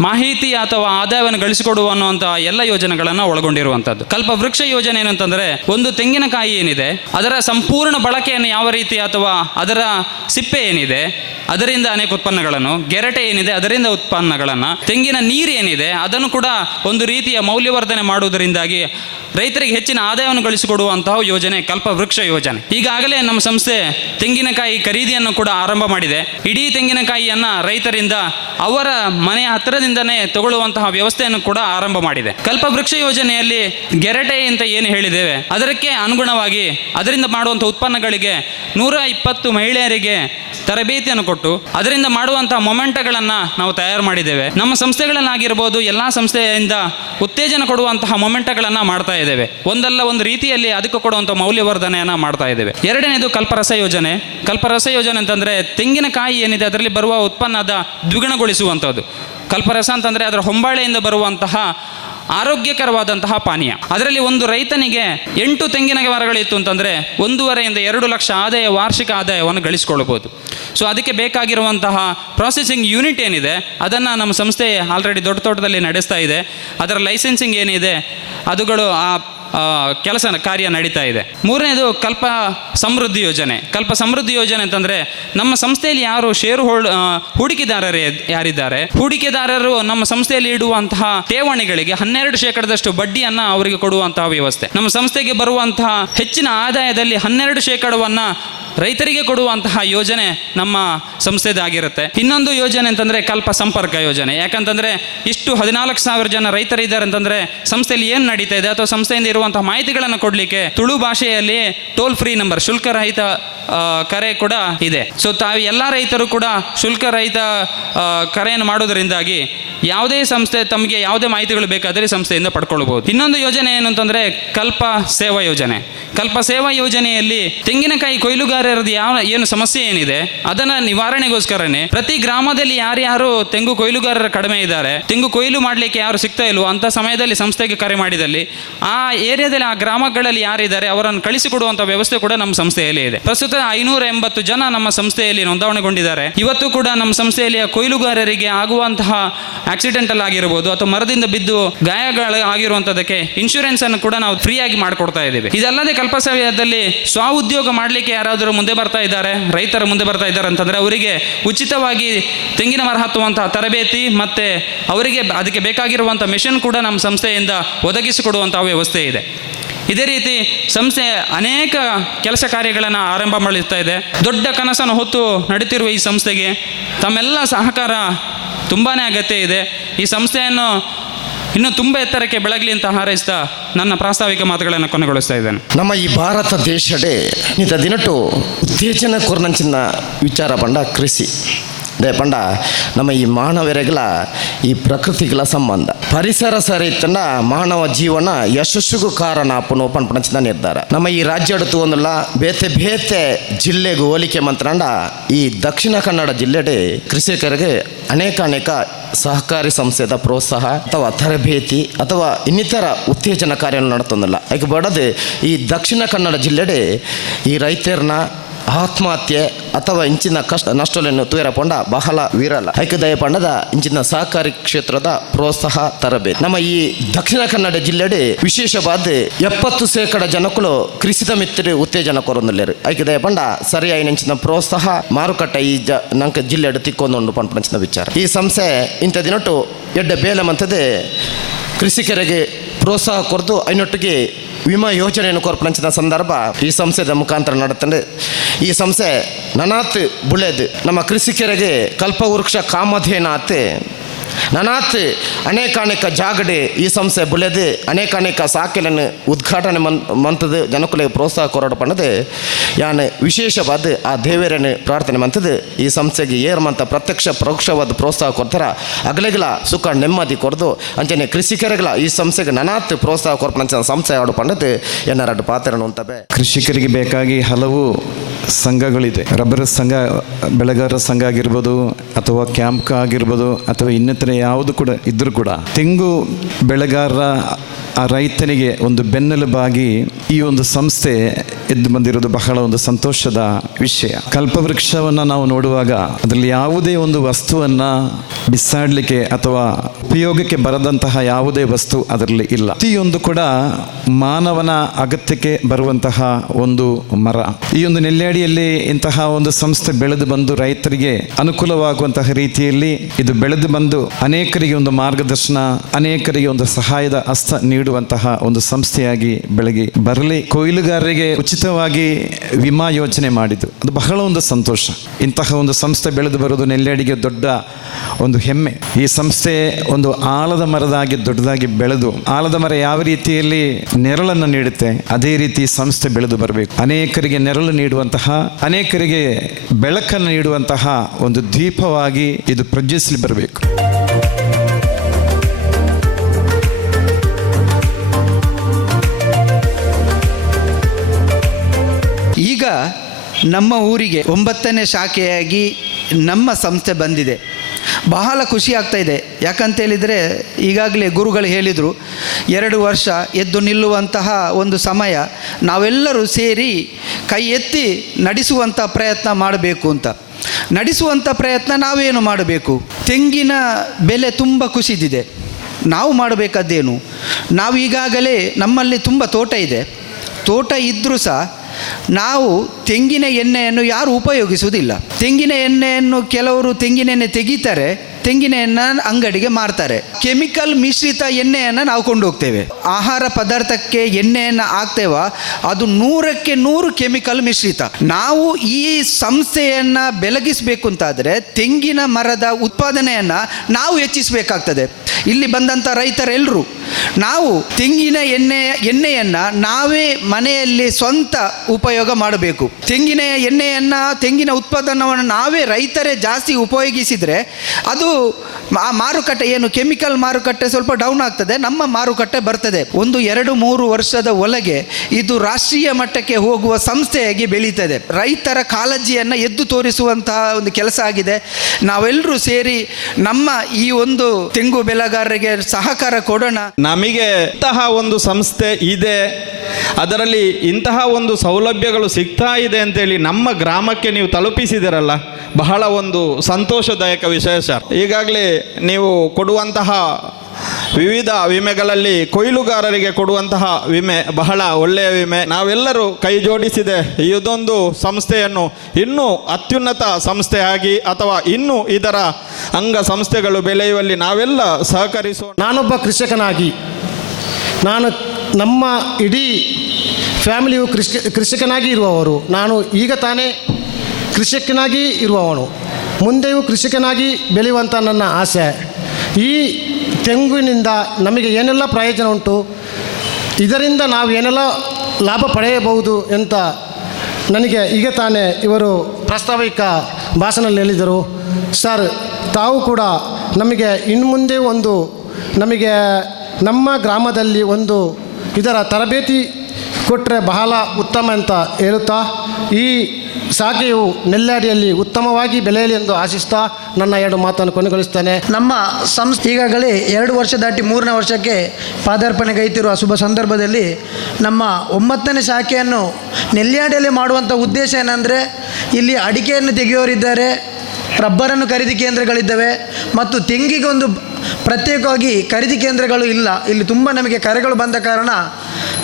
ಮಾಹಿತಿ ಅಥವಾ ಆದಾಯವನ್ನು ಗಳಿಸಿಕೊಡುವ ಅನ್ನುವಂತಹ ಎಲ್ಲ ಯೋಜನೆಗಳನ್ನು ಒಳಗೊಂಡಿರುವಂಥದ್ದು. ಕಲ್ಪ ವೃಕ್ಷ ಯೋಜನೆ ಏನಂತಂದ್ರೆ ಒಂದು ತೆಂಗಿನಕಾಯಿ ಏನಿದೆ, ಅದರ ಸಂಪೂರ್ಣ ಬಳಕೆಯನ್ನು ಯಾವ ರೀತಿ ಅಥವಾ ಅದರ ಸಿಪ್ಪೆ ಏನಿದೆ, ಅದರಿಂದ ಅನೇಕ ಉತ್ಪನ್ನಗಳನ್ನು, ಗೆರಟೆ ಏನಿದೆ, ಅದರಿಂದ ಉತ್ಪನ್ನಗಳನ್ನು, ತೆಂಗಿನ ನೀರು ಏನಿದೆ, ಅದನ್ನು ಕೂಡ ಒಂದು ರೀತಿಯ ಮೌಲ್ಯವರ್ಧನೆ ಮಾಡುವುದರಿಂದಾಗಿ ರೈತರಿಗೆ ಹೆಚ್ಚಿನ ಆದಾಯವನ್ನು ಗಳಿಸಿಕೊಡುವಂತಹ ಯೋಜನೆ ಕಲ್ಪ ವೃಕ್ಷ ಯೋಜನೆ. ಈಗಾಗಲೇ ನಮ್ಮ ಸಂಸ್ಥೆ ತೆಂಗಿನಕಾಯಿ ಖರೀದಿಯನ್ನು ಕೂಡ ಆರಂಭ ಮಾಡಿದೆ. ಇಡೀ ತೆಂಗಿನಕಾಯಿಯನ್ನ ರೈತರಿಂದ ಅವರ ಮನೆಯ ಹತ್ತಿರದಿಂದನೇ ತಗೊಳ್ಳುವಂತಹ ವ್ಯವಸ್ಥೆಯನ್ನು ಕೂಡ ಆರಂಭ ಮಾಡಿದೆ. ಕಲ್ಪವೃಕ್ಷ ಯೋಜನೆಯಲ್ಲಿ ಗೆರಟೆ ಅಂತ ಏನು ಹೇಳಿದ್ದೇವೆ, ಅದಕ್ಕೆ ಅನುಗುಣವಾಗಿ ಅದರಿಂದ ಮಾಡುವಂಥ ಉತ್ಪನ್ನಗಳಿಗೆ ನೂರ ಇಪ್ಪತ್ತು ಮಹಿಳೆಯರಿಗೆ ತರಬೇತಿಯನ್ನು ಕೊಟ್ಟು, ಅದರಿಂದ ಮಾಡುವಂತಹ ಮೊಮೆಂಟಗಳನ್ನು ನಾವು ತಯಾರು ಮಾಡಿದ್ದೇವೆ. ನಮ್ಮ ಸಂಸ್ಥೆಗಳನ್ನಾಗಿರ್ಬೋದು, ಎಲ್ಲ ಸಂಸ್ಥೆಯಿಂದ ಉತ್ತೇಜನ ಕೊಡುವಂತಹ ಮೊಮೆಂಟಗಳನ್ನು ಮಾಡ್ತಾ ಇದ್ದೇವೆ. ಒಂದಲ್ಲ ಒಂದು ರೀತಿಯಲ್ಲಿ ಅದಕ್ಕೆ ಕೊಡುವಂಥ ಮೌಲ್ಯವರ್ಧನೆಯನ್ನು ಮಾಡ್ತಾ ಇದ್ದೇವೆ. ಎರಡನೇದು ಕಲ್ಪರಸ ಯೋಜನೆ ಕಲ್ಪರಸ ಯೋಜನೆ ಅಂತಂದರೆ ತೆಂಗಿನಕಾಯಿ ಏನಿದೆ ಅದರಲ್ಲಿ ಬರುವ ಉತ್ಪನ್ನದ ದ್ವಿಗುಣಗೊಳಿಸುವಂಥದ್ದು. ಕಲ್ಪರಸ ಅಂತಂದರೆ ಅದರ ಹೊಂಬಾಳೆಯಿಂದ ಬರುವಂತಹ ಆರೋಗ್ಯಕರವಾದಂತಹ ಪಾನೀಯ. ಅದರಲ್ಲಿ ಒಂದು ರೈತನಿಗೆ ಎಂಟು ತೆಂಗಿನ ಮರಗಳಿತ್ತು ಅಂತಂದರೆ ಒಂದೂವರೆಯಿಂದ ಎರಡು ಲಕ್ಷ ಆದಾಯ ವಾರ್ಷಿಕ ಆದಾಯವನ್ನು ಗಳಿಸ್ಕೊಳ್ಬೋದು ಸೊ ಅದಕ್ಕೆ ಬೇಕಾಗಿರುವಂತಹ ಪ್ರಾಸೆಸಿಂಗ್ ಯೂನಿಟ್ ಏನಿದೆ ಅದನ್ನು ನಮ್ಮ ಸಂಸ್ಥೆ ಆಲ್ರೆಡಿ ದೊಡ್ಡ ತೋಟದಲ್ಲಿ ನಡೆಸ್ತಾ ಇದೆ. ಅದರ ಲೈಸೆನ್ಸಿಂಗ್ ಏನಿದೆ ಅದುಗಳು ಆ, ಕೆಲಸ ಕಾರ್ಯ ನಡೀತಾ ಇದೆ. ಮೂರನೇದು ಕಲ್ಪ ಸಮೃದ್ಧಿ ಯೋಜನೆ. ಕಲ್ಪ ಸಮೃದ್ಧಿ ಯೋಜನೆ ಅಂತಂದರೆ ನಮ್ಮ ಸಂಸ್ಥೆಯಲ್ಲಿ ಯಾರು ಷೇರು ಹೋಲ್ಡ್ ಹೂಡಿಕೆದಾರರು ಯಾರಿದ್ದಾರೆ, ಹೂಡಿಕೆದಾರರು ನಮ್ಮ ಸಂಸ್ಥೆಯಲ್ಲಿ ಇಡುವಂತಹ ಠೇವಣಿಗಳಿಗೆ ಹನ್ನೆರಡು ಶೇಕಡದಷ್ಟು ಬಡ್ಡಿಯನ್ನು ಅವರಿಗೆ ಕೊಡುವಂತಹ ವ್ಯವಸ್ಥೆ. ನಮ್ಮ ಸಂಸ್ಥೆಗೆ ಬರುವಂತಹ ಹೆಚ್ಚಿನ ಆದಾಯದಲ್ಲಿ ಹನ್ನೆರಡು ಶೇಕಡವನ್ನ ರೈತರಿಗೆ ಕೊಡುವಂತಹ ಯೋಜನೆ ನಮ್ಮ ಸಂಸ್ಥೆದಾಗಿರುತ್ತೆ. ಇನ್ನೊಂದು ಯೋಜನೆ ಅಂತಂದರೆ ಕಲ್ಪ ಸಂಪರ್ಕ ಯೋಜನೆ. ಯಾಕಂತಂದರೆ ಇಷ್ಟು ಹದಿನಾಲ್ಕು ಸಾವಿರ ಜನ ರೈತರಿದ್ದಾರೆ ಅಂತಂದರೆ ಸಂಸ್ಥೆಯಲ್ಲಿ ಏನು ನಡೀತಾ ಇದೆ ಅಥವಾ ಸಂಸ್ಥೆಯಿಂದ ಇರುವಂತಹ ಮಾಹಿತಿಗಳನ್ನು ಕೊಡಲಿಕ್ಕೆ ತುಳು ಭಾಷೆಯಲ್ಲಿ ಟೋಲ್ ಫ್ರೀ ನಂಬರ್ ಶುಲ್ಕರಹಿತ ರಹಿತ ಕರೆ ಕೂಡ ಇದೆ. ಸೊ ತಾವು ಎಲ್ಲ ರೈತರು ಕೂಡ ಶುಲ್ಕರಹಿತ ಕರೆಯನ್ನು ಮಾಡೋದರಿಂದಾಗಿ ಯಾವುದೇ ಸಂಸ್ಥೆ ತಮಗೆ ಯಾವುದೇ ಮಾಹಿತಿಗಳು ಬೇಕಾದರೆ ಸಂಸ್ಥೆಯಿಂದ ಪಡ್ಕೊಳ್ಬೋದು ಇನ್ನೊಂದು ಯೋಜನೆ ಏನು ಅಂತಂದರೆ ಕಲ್ಪ ಸೇವಾ ಯೋಜನೆ. ಕಲ್ಪ ಸೇವಾ ಯೋಜನೆಯಲ್ಲಿ ತೆಂಗಿನಕಾಯಿ ಕೊಯ್ಲುಗಾರರದ್ದು ಯಾವ ಏನು ಸಮಸ್ಯೆ ಏನಿದೆ, ಅದನ್ನ ನಿವಾರಣೆಗೋಸ್ಕರನೇ ಪ್ರತಿ ಗ್ರಾಮದಲ್ಲಿ ಯಾರ್ಯಾರು ತೆಂಗು ಕೊಯ್ಲುಗಾರರು ಕಡಿಮೆ ಇದ್ದಾರೆ, ತೆಂಗು ಕೊಯ್ಲು ಮಾಡಲಿಕ್ಕೆ ಯಾರು ಸಿಗ್ತಾ ಇಲ್ವೋ ಅಂತ ಸಮಯದಲ್ಲಿ ಸಂಸ್ಥೆಗೆ ಕರೆ ಮಾಡಿದಲ್ಲಿ, ಆ ಏರಿಯಾದಲ್ಲಿ, ಆ ಗ್ರಾಮಗಳಲ್ಲಿ ಯಾರಿದ್ದಾರೆ ಅವರನ್ನು ಕಳಿಸಿಕೊಡುವಂಥ ವ್ಯವಸ್ಥೆ ಕೂಡ ನಮ್ಮ ಸಂಸ್ಥೆಯಲ್ಲಿ ಇದೆ. ಪ್ರಸ್ತುತ ಐನೂರ ಎಂಬತ್ತು ಜನ ನಮ್ಮ ಸಂಸ್ಥೆಯಲ್ಲಿ ನೋಂದಾವಣೆಗೊಂಡಿದ್ದಾರೆ. ಇವತ್ತು ಕೂಡ ನಮ್ಮ ಸಂಸ್ಥೆಯಲ್ಲಿ ಕೊಯ್ಲುಗಾರರಿಗೆ ಆಗುವಂತಹ ಆಕ್ಸಿಡೆಂಟಲ್ ಆಗಿರಬಹುದು ಅಥವಾ ಮರದಿಂದ ಬಿದ್ದು ಗಾಯಗಳು ಆಗಿರುವಂತದಕ್ಕೆ ಇನ್ಶೂರೆನ್ಸ್ ಅನ್ನು ಕೂಡ ನಾವು ಫ್ರೀ ಆಗಿ ಮಾಡಿಕೊಡ್ತಾ ಇದ್ದೇವೆ. ಇದಲ್ಲದೆ ಕಲ್ಪಸವ್ಯದಲ್ಲಿ ಸ್ವ ಉದ್ಯೋಗ ಮಾಡಲಿಕ್ಕೆ ಯಾರಾದರೂ ಮುಂದೆ ಬರ್ತಾ ಇದ್ದಾರೆ, ರೈತರು ಮುಂದೆ ಬರ್ತಾ ಇದ್ದಾರೆ ಅಂತಂದರೆ ಅವರಿಗೆ ಉಚಿತವಾಗಿ ತೆಂಗಿನ ಮರ ಹತ್ತುವಂತಹ ತರಬೇತಿ ಮತ್ತು ಅವರಿಗೆ ಅದಕ್ಕೆ ಬೇಕಾಗಿರುವಂಥ ಮೆಷಿನ್ ಕೂಡ ನಮ್ಮ ಸಂಸ್ಥೆಯಿಂದ ಒದಗಿಸಿಕೊಡುವಂಥ ವ್ಯವಸ್ಥೆ ಇದೆ. ಇದೇ ರೀತಿ ಸಂಸ್ಥೆ ಅನೇಕ ಕೆಲಸ ಕಾರ್ಯಗಳನ್ನು ಆರಂಭ ಮಾಡುತ್ತಾ ಇದೆ. ದೊಡ್ಡ ಕನಸನ್ನು ಹೊತ್ತು ನಡೀತಿರುವ ಈ ಸಂಸ್ಥೆಗೆ ತಮ್ಮೆಲ್ಲ ಸಹಕಾರ ತುಂಬಾ ಅಗತ್ಯ ಇದೆ. ಈ ಸಂಸ್ಥೆಯನ್ನು ಇನ್ನೂ ತುಂಬ ಎತ್ತರಕ್ಕೆ ಬೆಳಗಲಿ ಅಂತ ಹಾರೈಸ್ತಾ ನನ್ನ ಪ್ರಾಸ್ತಾವಿಕ ಮಾತುಗಳನ್ನು ಕೊನೆಗೊಳಿಸ್ತಾ ಇದ್ದೇನೆ. ನಮ್ಮ ಈ ಭಾರತ ದೇಶಡೆ ದಿನಟು ಉತ್ತೇಜನ ಕೊರ್ನಂಚಿನ ವಿಚಾರ ಬಂಡ ಕೃಷಿ. ಪಂಡ, ನಮ್ಮ ಈ ಮಾನವರಿಗಳ ಈ ಪ್ರಕೃತಿಗಳ ಸಂಬಂಧ. ಪರಿಸರ ಸರಿತನ ಮಾನವ ಜೀವನ ಯಶಸ್ಸಿಗೂ ಕಾರಣ ಅಪ್ಪನು ಪಂಪಣಚಿನ ನಿರ್ಧಾರ. ನಮ್ಮ ಈ ರಾಜ್ಯ ಅಡುತ್ತು ಒಂದಲ್ಲ, ಬೇತೆ ಬೇತೆ ಜಿಲ್ಲೆಗೂ ಹೋಲಿಕೆ ಮಂತ್ರಂಡ, ಈ ದಕ್ಷಿಣ ಕನ್ನಡ ಜಿಲ್ಲೆಡೆ ಕೃಷಿಕರಿಗೆ ಅನೇಕ ಅನೇಕ ಸಹಕಾರಿ ಸಂಸ್ಥೆದ ಪ್ರೋತ್ಸಾಹ ಅಥವಾ ತರಬೇತಿ ಅಥವಾ ಇನ್ನಿತರ ಉತ್ತೇಜನ ಕಾರ್ಯವನ್ನು ನಡೆತೊಂದಿಲ್ಲ. ಅದಕ್ಕೆ ಬಡದೆ ಈ ದಕ್ಷಿಣ ಕನ್ನಡ ಜಿಲ್ಲೆಡೆ ಈ ರೈತರನ್ನ ಆತ್ಮಹತ್ಯೆ ಅಥವಾ ಇಂಚಿನ ಕಷ್ಟ ನಷ್ಟಗಳನ್ನು ತೂರಪಂಡ ಬಹಳ ವಿರಳ. ಐಕ್ಯದಯ ಪಂಡದ ಇಂಚಿನ ಸಹಕಾರಿ ಕ್ಷೇತ್ರದ ಪ್ರೋತ್ಸಾಹ ತರಬೇತಿ ನಮ್ಮ ಈ ದಕ್ಷಿಣ ಕನ್ನಡ ಜಿಲ್ಲೆಡೆ ವಿಶೇಷವಾದ ಎಪ್ಪತ್ತು ಶೇಕಡ ಜನಕ್ಕಳು ಕೃಷಿದ ಮಿತ್ರ ಉತ್ತೇಜನ ಕೊರೊಂದಿಲ್ಲೇರು. ಐಕ್ಯದಯ ಪಂಡ ಸರಿಯಾಗಿ ಇಂಚಿನ ಪ್ರೋತ್ಸಾಹ ಮಾರುಕಟ್ಟೆ ಈ ಜ ನಂಕ ಜಿಲ್ಲೆಡೆ ತಿಕ್ಕೊಂದು ಪಂಪಂಚಿನ ವಿಚಾರ. ಈ ಸಂಸ್ಥೆ ಇಂಥ ದಿನಟ್ಟು ಎಡ್ಡ ಬೇಲೆ ಮಂತದೆ ಕೃಷಿಕರಿಗೆ ಪ್ರೋತ್ಸಾಹ ಕೊರದು ಐನೊಟ್ಟಿಗೆ ವಿಮಾ ಯೋಜನೆಯನ್ನು ಕೊರ್ಪಣಂಚಿನ ಸಂದರ್ಭ ಈ ಸಂಸ್ಥೆದ ಮುಖಾಂತರ ನಡುತ್ತದೆ ಈ ಸಂಸ್ಥೆ ನನಾತ್ ಬುಳೆದ್ ನಮ್ಮ ಕೃಷಿಕರಿಗೆ ಕಲ್ಪವೃಕ್ಷ ಕಾಮಧೇನಾತ್ ನನಾತ್ ಅನೇಕಾನೇಕ ಅನೇಕ ಜಾಗಡೆ ಈ ಸಂಸ್ಥೆ ಬುಳೆದು ಅನೇಕ ಅನೇಕ ಸಾಕೆಲನ್ನು ಉದ್ಘಾಟನೆ ಮನ್ ಮಂತದ್ದು ಪ್ರೋತ್ಸಾಹ ಕೊರಡ ಪಣದೆ ಯಾನ್ ವಿಶೇಷವಾದ ಆ ದೇವರನ್ನು ಪ್ರಾರ್ಥನೆ ಮಂತದ್ದು ಈ ಸಂಸ್ಥೆಗೆ ಏರ್ಮಂತ ಪ್ರತ್ಯಕ್ಷ ಪರೋಕ್ಷವಾದ ಪ್ರೋತ್ಸಾಹ ಕೊಡ್ತಾರ. ಅಗಲಗಲ ಸುಖ ನೆಮ್ಮದಿ ಕೊಡ್ದು ಅಂಚನೆ ಕೃಷಿಕರಿಗಳ ಈ ಸಂಸ್ಥೆಗೆ ನನಾತ್ ಪ್ರೋತ್ಸಾಹ ಕೊರಪಂಚ ಸಂಸ್ಥೆ ಆಡು ಪಣ್ಣದು ಎನ್ನರಡು ಪಾತ್ರನು ಅಂತವೆ ಕೃಷಿಕರಿಗೆ ಬೇಕಾಗಿ ಹಲವು ಸಂಘಗಳಿದೆ. ರಬ್ಬರ್ ಸಂಘ, ಬೆಳೆಗಾರರ ಸಂಘ ಆಗಿರ್ಬೋದು, ಅಥವಾ ಕ್ಯಾಂಪ್ ಆಗಿರ್ಬೋದು, ಅಥವಾ ಇನ್ನಿತರ ಯಾವುದು ಕೂಡ ಇದ್ದರೂ ಕೂಡ ತೆಂಗು ಬೆಳೆಗಾರರ ಆ ರೈತನಿಗೆ ಒಂದು ಬೆನ್ನೆಲುಬಾಗಿ ಈ ಒಂದು ಸಂಸ್ಥೆ ಎದ್ದು ಬಂದಿರೋದು ಬಹಳ ಒಂದು ಸಂತೋಷದ ವಿಷಯ. ಕಲ್ಪವೃಕ್ಷವನ್ನು ನಾವು ನೋಡುವಾಗ ಅದರಲ್ಲಿ ಯಾವುದೇ ಒಂದು ವಸ್ತುವನ್ನು ಬಿಸಾಡಲಿಕ್ಕೆ ಅಥವಾ ಉಪಯೋಗಕ್ಕೆ ಬರದಂತಹ ಯಾವುದೇ ವಸ್ತು ಅದರಲ್ಲಿ ಇಲ್ಲ. ಪ್ರತಿಯೊಂದು ಕೂಡ ಮಾನವನ ಅಗತ್ಯಕ್ಕೆ ಬರುವಂತಹ ಒಂದು ಮರ. ಈ ಒಂದು ನೆಲ್ಯಾಡಿಯಲ್ಲಿ ಇಂತಹ ಒಂದು ಸಂಸ್ಥೆ ಬೆಳೆದು ಬಂದು ರೈತರಿಗೆ ಅನುಕೂಲವಾಗುವಂತಹ ರೀತಿಯಲ್ಲಿ ಇದು ಬೆಳೆದು ಬಂದು ಅನೇಕರಿಗೆ ಒಂದು ಮಾರ್ಗದರ್ಶನ, ಅನೇಕರಿಗೆ ಒಂದು ಸಹಾಯದ ಹಸ್ತ ನೀಡುವಂತಹ ಒಂದು ಸಂಸ್ಥೆಯಾಗಿ ಬೆಳಗಿ ಬರಲಿ. ಕೊಯ್ಲುಗಾರರಿಗೆ ಉಚಿತವಾಗಿ ವಿಮಾ ಯೋಜನೆ ಮಾಡಿದ್ದು. ಅದು ಬಹಳ ಒಂದು ಸಂತೋಷ. ಇಂತಹ ಒಂದು ಸಂಸ್ಥೆ ಬೆಳೆದು ಬರೋದು ನೆಲ್ಲೆಡಿಗೆ ದೊಡ್ಡ ಒಂದು ಹೆಮ್ಮೆ. ಈ ಸಂಸ್ಥೆ ಒಂದು ಆಲದ ಮರದಾಗಿ ದೊಡ್ಡದಾಗಿ ಬೆಳೆದು, ಆಲದ ಮರ ಯಾವ ರೀತಿಯಲ್ಲಿ ನೆರಳನ್ನು ನೀಡುತ್ತೆ, ಅದೇ ರೀತಿ ಸಂಸ್ಥೆ ಬೆಳೆದು ಬರಬೇಕು. ಅನೇಕರಿಗೆ ನೆರಳು ನೀಡುವಂತಹ, ಅನೇಕರಿಗೆ ಬೆಳಕನ್ನು ನೀಡುವಂತಹ ಒಂದು ದ್ವೀಪವಾಗಿ ಇದು ಪ್ರಜ್ವಲಿಸಲಿ ಬರಬೇಕು. ನಮ್ಮ ಊರಿಗೆ ಒಂಬತ್ತನೇ ಶಾಖೆಯಾಗಿ ನಮ್ಮ ಸಂಸ್ಥೆ ಬಂದಿದೆ. ಬಹಳ ಖುಷಿ ಆಗ್ತಾ ಇದೆ. ಯಾಕಂತೇಳಿದರೆ ಈಗಾಗಲೇ ಗುರುಗಳು ಹೇಳಿದರು, ಎರಡು ವರ್ಷ ಎದ್ದು ನಿಲ್ಲುವಂತಹ ಒಂದು ಸಮಯ ನಾವೆಲ್ಲರೂ ಸೇರಿ ಕೈ ಎತ್ತಿ ನಡೆಸುವಂಥ ಪ್ರಯತ್ನ ಮಾಡಬೇಕು ಅಂತ. ನಡೆಸುವಂಥ ಪ್ರಯತ್ನ ನಾವೇನು ಮಾಡಬೇಕು? ತೆಂಗಿನ ಬೆಲೆ ತುಂಬ ಕುಸಿದಿದೆ ನಾವು ಮಾಡಬೇಕಾದ್ದೇನು? ನಾವು ಈಗಾಗಲೇ ನಮ್ಮಲ್ಲಿ ತುಂಬ ತೋಟ ಇದೆ. ತೋಟ ಇದ್ದರೂ ಸಹ ನಾವು ತೆಂಗಿನ ಎಣ್ಣೆಯನ್ನು ಯಾರು ಉಪಯೋಗಿಸುವುದಿಲ್ಲ. ತೆಂಗಿನ ಎಣ್ಣೆಯನ್ನು ಕೆಲವರು ತೆಂಗಿನ ಎಣ್ಣೆ ತೆಗಿತಾರೆ, ತೆಂಗಿನ ಎಣ್ಣೆ ಅಂಗಡಿಗೆ ಮಾರ್ತಾರೆ. ಕೆಮಿಕಲ್ ಮಿಶ್ರಿತ ಎಣ್ಣೆಯನ್ನು ನಾವು ಕೊಂಡೋಗ್ತೇವೆ. ಆಹಾರ ಪದಾರ್ಥಕ್ಕೆ ಎಣ್ಣೆಯನ್ನು ಹಾಕ್ತೇವ, ಅದು ನೂರಕ್ಕೆ ನೂರು ಕೆಮಿಕಲ್ ಮಿಶ್ರಿತ. ನಾವು ಈ ಸಂಸ್ಥೆಯನ್ನು ಬೆಳಗಿಸಬೇಕು ಅಂತಾದರೆ ತೆಂಗಿನ ಮರದ ಉತ್ಪಾದನೆಯನ್ನು ನಾವು ಹೆಚ್ಚಿಸಬೇಕಾಗ್ತದೆ. ಇಲ್ಲಿ ಬಂದಂಥ ರೈತರೆಲ್ಲರೂ ನಾವು ತೆಂಗಿನ ಎಣ್ಣೆ, ಎಣ್ಣೆಯನ್ನು ನಾವೇ ಮನೆಯಲ್ಲಿ ಸ್ವಂತ ಉಪಯೋಗ ಮಾಡಬೇಕು. ತೆಂಗಿನ ಎಣ್ಣೆಯನ್ನು, ತೆಂಗಿನ ಉತ್ಪಾದನವನ್ನು ನಾವೇ ರೈತರೇ ಜಾಸ್ತಿ ಉಪಯೋಗಿಸಿದರೆ ಅದು ಆ ಮಾರುಕಟ್ಟೆ ಏನು ಕೆಮಿಕಲ್ ಮಾರುಕಟ್ಟೆ ಸ್ವಲ್ಪ ಡೌನ್ ಆಗ್ತದೆ, ನಮ್ಮ ಮಾರುಕಟ್ಟೆ ಬರ್ತದೆ. ಒಂದು ಎರಡು ಮೂರು ವರ್ಷದ ಒಳಗೆ ಇದು ರಾಷ್ಟ್ರೀಯ ಮಟ್ಟಕ್ಕೆ ಹೋಗುವ ಸಂಸ್ಥೆಯಾಗಿ ಬೆಳೀತದೆ. ರೈತರ ಕಾಳಜಿಯನ್ನು ಎದ್ದು ತೋರಿಸುವಂತಹ ಒಂದು ಕೆಲಸ ಆಗಿದೆ. ನಾವೆಲ್ಲರೂ ಸೇರಿ ನಮ್ಮ ಈ ಒಂದು ತೆಂಗು ಬೆಳೆಗಾರರಿಗೆ ಸಹಕಾರ ಕೊಡೋಣ. ನಮಗೆ ಇಂತಹ ಒಂದು ಸಂಸ್ಥೆ ಇದೆ, ಅದರಲ್ಲಿ ಇಂತಹ ಒಂದು ಸೌಲಭ್ಯಗಳು ಸಿಗ್ತಾ ಇದೆ ಅಂತೇಳಿ ನಮ್ಮ ಗ್ರಾಮಕ್ಕೆ ನೀವು ತಲುಪಿಸಿದಿರಲ್ಲ, ಬಹಳ ಒಂದು ಸಂತೋಷದಾಯಕ ವಿಷಯ ಸರ್. ಈಗಾಗಲೇ ನೀವು ಕೊಡುವಂತಹ ವಿವಿಧ ವಿಮೆಗಳಲ್ಲಿ ಕೊಯ್ಲುಗಾರರಿಗೆ ಕೊಡುವಂತಹ ವಿಮೆ, ಬಹಳ ಒಳ್ಳೆಯ ವಿಮೆ. ನಾವೆಲ್ಲರೂ ಕೈ ಜೋಡಿಸಿದೆ. ಇದೊಂದು ಸಂಸ್ಥೆಯನ್ನು, ಇನ್ನೂ ಅತ್ಯುನ್ನತ ಸಂಸ್ಥೆಯಾಗಿ ಅಥವಾ ಇನ್ನೂ ಇದರ ಅಂಗ ಸಂಸ್ಥೆಗಳು ಬೆಳೆಯುವಲ್ಲಿ ನಾವೆಲ್ಲ ಸಹಕರಿಸೋಣ ನಾನೊಬ್ಬ ಕೃಷಿಕನಾಗಿ, ನಾನು ನಮ್ಮ ಇಡೀ ಫ್ಯಾಮಿಲಿಯು ಕೃಷಿ, ಕೃಷಿಕನಾಗಿ ಇರುವವರು ನಾನು ಈಗ ತಾನೇ ಕೃಷಿಕನಾಗಿ ಇರುವವನು. ಮುಂದೆಯೂ ಕೃಷಿಕನಾಗಿ ಬೆಳೆಯುವಂಥ ನನ್ನ ಆಸೆ. ಈ ತೆಂಗಿನಿಂದ ನಮಗೆ ಏನೆಲ್ಲ ಪ್ರಯೋಜನ ಉಂಟು? ಇದರಿಂದ ನಾವು ಏನೆಲ್ಲ ಲಾಭ ಪಡೆಯಬಹುದು ಅಂತ ನನಗೆ ಈಗ ತಾನೇ ಇವರು ಪ್ರಾಸ್ತಾವಿಕ ಭಾಷಣದಲ್ಲಿ ಹೇಳಿದರು. ಸರ್, ತಾವು ಕೂಡ ನಮಗೆ ಇನ್ನು ಮುಂದೆ ಒಂದು ನಮಗೆ ನಮ್ಮ ಗ್ರಾಮದಲ್ಲಿ ಒಂದು ಇದರ ತರಬೇತಿ ಕೊಟ್ಟರೆ ಬಹಳ ಉತ್ತಮ ಅಂತ ಹೇಳುತ್ತಾ, ಈ ಶಾಖೆಯು ನೆಲ್ಲಾಡಿಯಲ್ಲಿ ಉತ್ತಮವಾಗಿ ಬೆಳೆಯಲಿ ಎಂದು ಆಶಿಸ್ತಾ ನನ್ನ ಎರಡು ಮಾತನ್ನು ಕೊನೆಗೊಳಿಸ್ತೇನೆ. ನಮ್ಮ ಸಂಸ್ಥೆ ಈಗಾಗಲೇ ಎರಡು ವರ್ಷ ದಾಟಿ ಮೂರನೇ ವರ್ಷಕ್ಕೆ ಪಾದಾರ್ಪಣೆಗೈತಿರುವ ಶುಭ ಸಂದರ್ಭದಲ್ಲಿ ನಮ್ಮ ಒಂಬತ್ತನೇ ಶಾಖೆಯನ್ನು ನೆಲ್ಯಾಡಿಯಲ್ಲಿ ಮಾಡುವಂಥ ಉದ್ದೇಶ ಏನಂದರೆ, ಇಲ್ಲಿ ಅಡಿಕೆಯನ್ನು ತೆಗೆಯೋರಿದ್ದಾರೆ, ರಬ್ಬರನ್ನು ಖರೀದಿ ಕೇಂದ್ರಗಳಿದ್ದಾವೆ ಮತ್ತು ತೆಂಗಿಗೊಂದು ಪ್ರತ್ಯೇಕವಾಗಿ ಖರೀದಿ ಕೇಂದ್ರಗಳು ಇಲ್ಲ. ಇಲ್ಲಿ ತುಂಬ ನಮಗೆ ಕರೆಗಳು ಬಂದ ಕಾರಣ